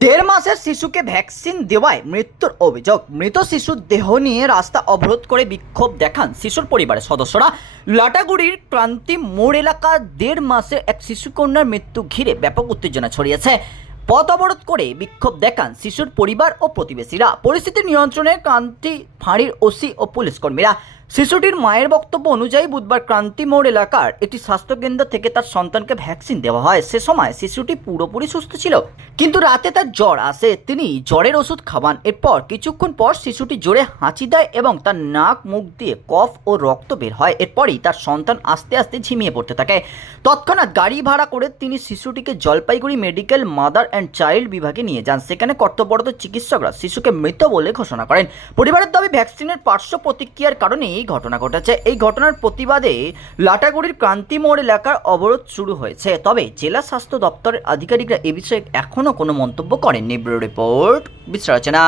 দেড় মাসের শিশুকে ভ্যাকসিন দেওয়ায় মৃত্যুর অভিযোগ। মৃত শিশুর দেহ নিয়ে রাস্তা অবরোধ করে বিক্ষোভ দেখান শিশুর পরিবারের সদস্যরা। লাটাগুড়ির ক্রান্তি মোড় এলাকা দেড় মাসের এক শিশুকন্যার মৃত্যু ঘিরে ব্যাপক উত্তেজনা ছড়িয়েছে। পথ অবরোধ করে বিক্ষোভ দেখান শিশুর পরিবার ও প্রতিবেশীরা। পরিস্থিতি নিয়ন্ত্রণে ক্রান্তি ফাঁড়ির ওসি ও পুলিশ কর্মীরা শিশুটির মায়ের বক্তব্য অনুযায়ী বুধবার ক্রান্তি মোড় এলাকার একটি স্বাস্থ্যকেন্দ্র থেকে তার সন্তানকে ভ্যাকসিন দেওয়া হয়। সে সময় শিশুটি পুরোপুরি সুস্থ ছিল, কিন্তু রাতে তার জ্বর আসে। তিনি জ্বরের ওষুধ খাওয়ান। এরপর কিছুক্ষণ পর শিশুটি জোরে হাঁচি দেয় এবং তার নাক, মুখ দিয়ে কফ ও রক্ত বের হয়। এরপরই তার সন্তান আস্তে আস্তে ঝিমিয়ে পড়তে থাকে। তৎক্ষণাৎ গাড়ি ভাড়া করে তিনি শিশুটিকে Jalpaiguri medical mother and child বিভাগে নিয়ে যান। সেখানে কর্তব্যরত চিকিৎসকরা শিশুকে মৃত বলে ঘোষণা করেন। পরিবারের দাবি, ভ্যাকসিনের পার্শ্ব প্রতিক্রিয়ার কারণে এই ঘটনা ঘটেছে। এই ঘটনার প্রতিবাদে লাটাগুড়ির ক্রান্তি মোড় এলাকার অবরোধ শুরু হয়েছে। তবে জেলা স্বাস্থ্য দপ্তরের আধিকারিকরা এ বিষয়ে এখনও কোনো মন্তব্য করেননি। Bureau report বিশ্লেষণা